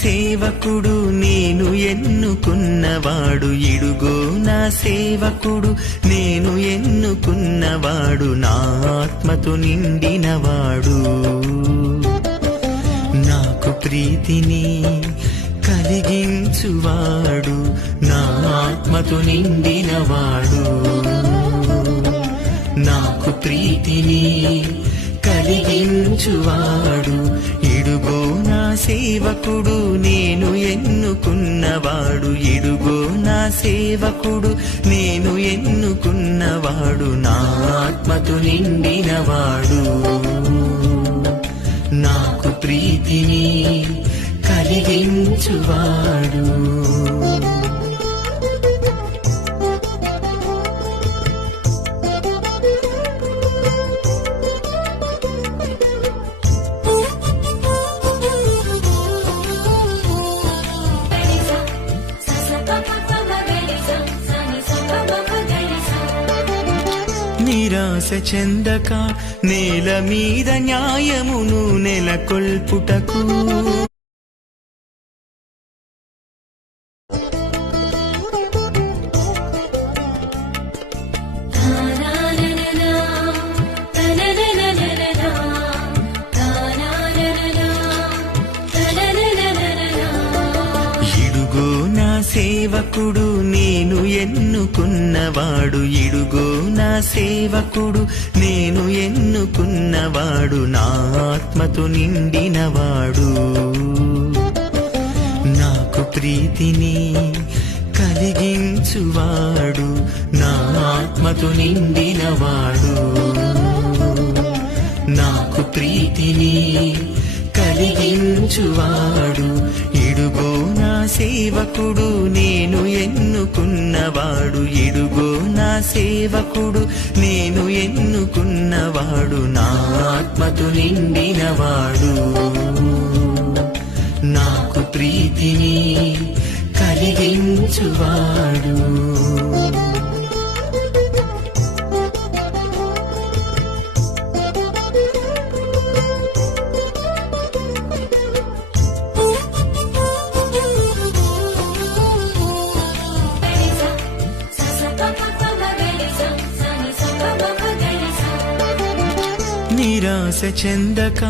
సేవకుడు నేను ఎన్నుకున్నవాడు, ఇడుగో నా సేవకుడు నేను ఎన్నుకున్నవాడు, నా ఆత్మతో నిండినవాడు, నాకు ప్రీతిని కలిగించువాడు, నా ఆత్మతో నిండినవాడు, నాకు ప్రీతిని కలిగించువాడు, ఇడుగో నా సేవకుడు నేను ఎన్నుకున్నవాడు, ఇడుగో నా సేవకుడు నేను ఎన్నుకున్నవాడు, నా ఆత్మతో నిండినవాడు, నాకు ప్రీతిని కలిగించువాడు. నిరాశ చెందక నేల మీద న్యాయమును నెలకొల్పుటకు, ఇడుగో నా సేవకుడు నేను ఎన్నుకున్నవాడు, ఇడుగో నా సేవకుడు నేను ఎన్నుకున్నవాడు, నా ఆత్మతో నిండినవాడు, నాకు ప్రీతిని కలిగించువాడు, నా ఆత్మతో నిండినవాడు, నాకు ప్రీతిని కలిగించువాడు, ఇడుగో నా సేవకుడు నేను ఎన్నుకున్నవాడు, ఇడుగో నా సేవకుడు నేను ఎన్నుకున్నవాడు, నా ఆత్మతో నిండినవాడు, నాకు ప్రీతిని కలిగించువాడు. నిరాశ చెందక